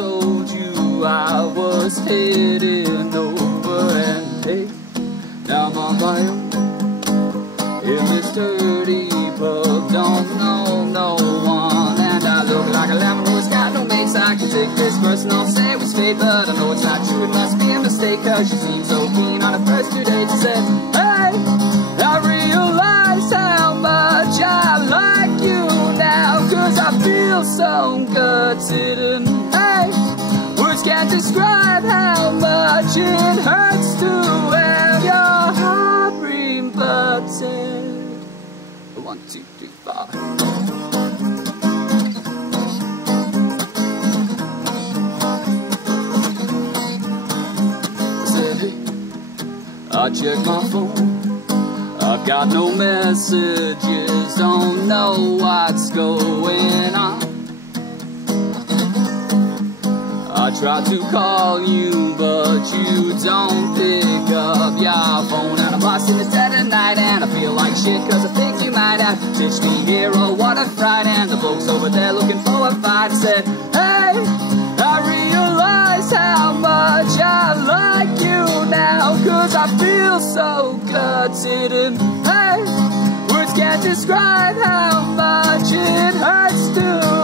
told you I was heading over, and hey, now I'm on my own in this dirty pub. Don't know no one, and I look like a lemon who's got no mates. I can take this personal say was fate, but I know it's not true. It must be a mistake, cause she seems so keen on a first 2 dates. She said, hey, I realize how much I like you now, cause I feel so gutted, and hey, words can't describe how much it hurts to have your heart rebutted. 1, 2, 3, 4. I said, hey, I checked my phone, I've got no messages, don't know what's going on. I tried to call you, but you don't pick up your phone, and I'm lost in the dead of night, and I feel like shit, cause I think you might have ditched me here. Oh, what a fright, and the folks over there looking for a fight. I said, hey, I realize how much I like you now, cause I feel so gutted, and hey, words can't describe how much it hurts to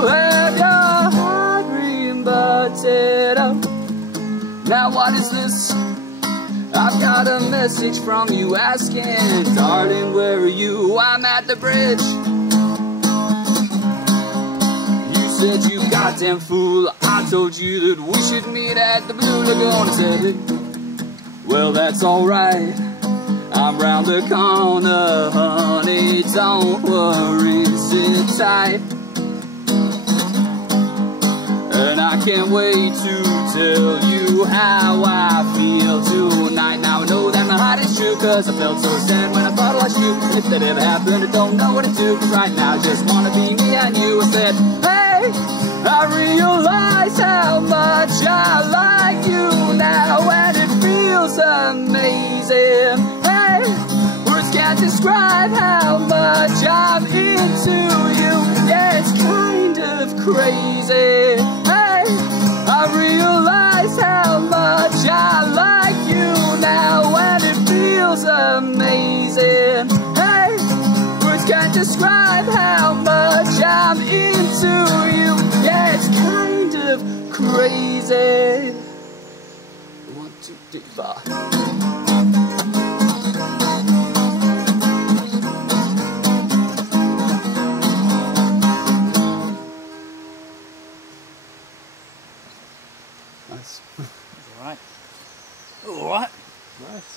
have your heart rebutted. Oh, now what is this? I've got a message from you asking, darling, where are you? I'm at the bridge. You said, you goddamn fool, I told you that we should meet at the Blue Lagoon. I said, hey, well, that's alright, I'm round the corner, honey, don't worry, sit tight. And I can't wait to tell you how I feel tonight. Now I know that my heart is true, cause I felt so sad when I thought I lost you. If that ever happened, I don't know what to do, cause right now I just wanna be me and you. I said, hey, I realize how much I like you now, and it feels amazing. Hey, words can't describe how much I'm into you. Yeah, it's kind of crazy. Hey, I realize how much I like you now, and it feels amazing. Hey, words can't describe how much I'm into you. Yeah, it's kind of crazy. 1, 2, 3, 4. Nice. Alright. Alright. Nice.